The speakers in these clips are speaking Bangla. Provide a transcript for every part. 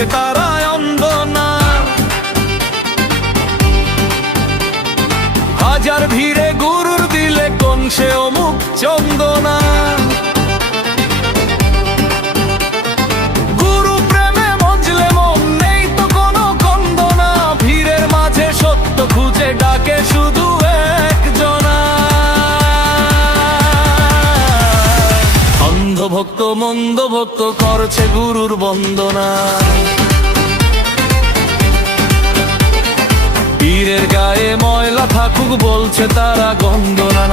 হয়েছে তারা অন্ধ না হাজার ভিড়ে গুরুর দিলে কোন সে অমুক চন্দনা খুঁজে ডাকে অন্ধভক্ত মন্দ ভক্ত করছে গুরুর বন্দনা। পীরের গায়ে ময়লা থাকুক বলছে তারা গন্ধনা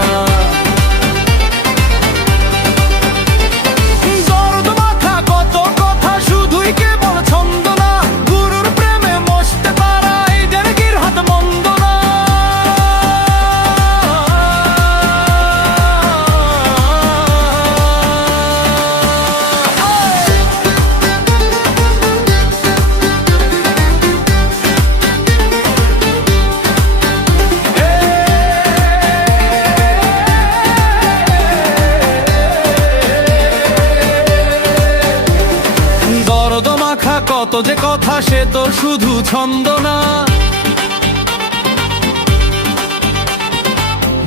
কত যে কথা, সে তো শুধু ছন্দ না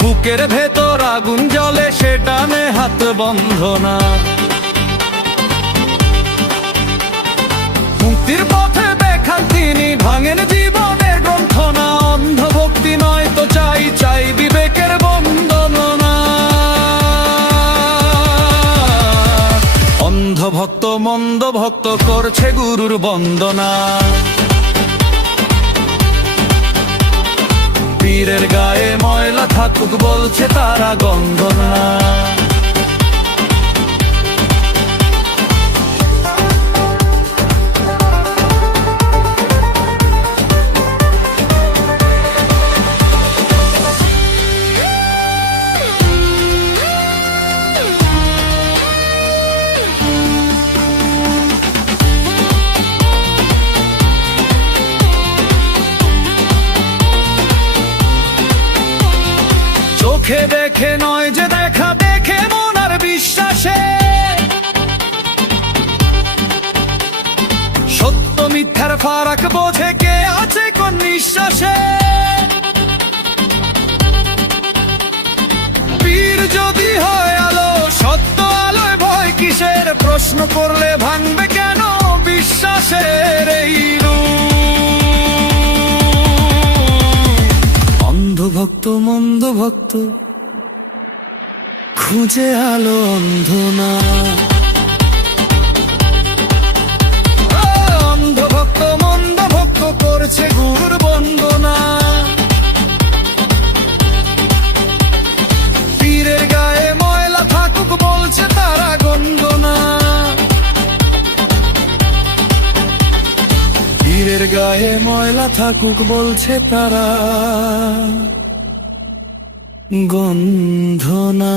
বুকের ভেতর আগুন জলে সেটা নে হাত বন্ধ ভক্ত করছে গুরুর বন্দনা। পীরের গায়ে ময়লা থাকুক বলছে তারা গন্ধনা চোখে দেখে নয় যে দেখা, দেখে মনার বিশ্বাসে। সত্য মিথ্যার ফারাক বোঝে কে আছে কোন নিঃশ্বাসে। পীর যদি হয় আলো, সত্য আলোয় ভয় কিসের? প্রশ্ন করলে ভাঙবে কেন বিশ্বাসের ভক্ত খুঁজে আলো অন্ধ না অন্ধভক্ত মন্দ ভক্ত করছে গুরুর বন্দনা। পীরের গায়ে ময়লা থাকুক বলছে তারা গন্ধনা পীরের গায়ে ময়লা থাকুক বলছে তারা গন্ধনা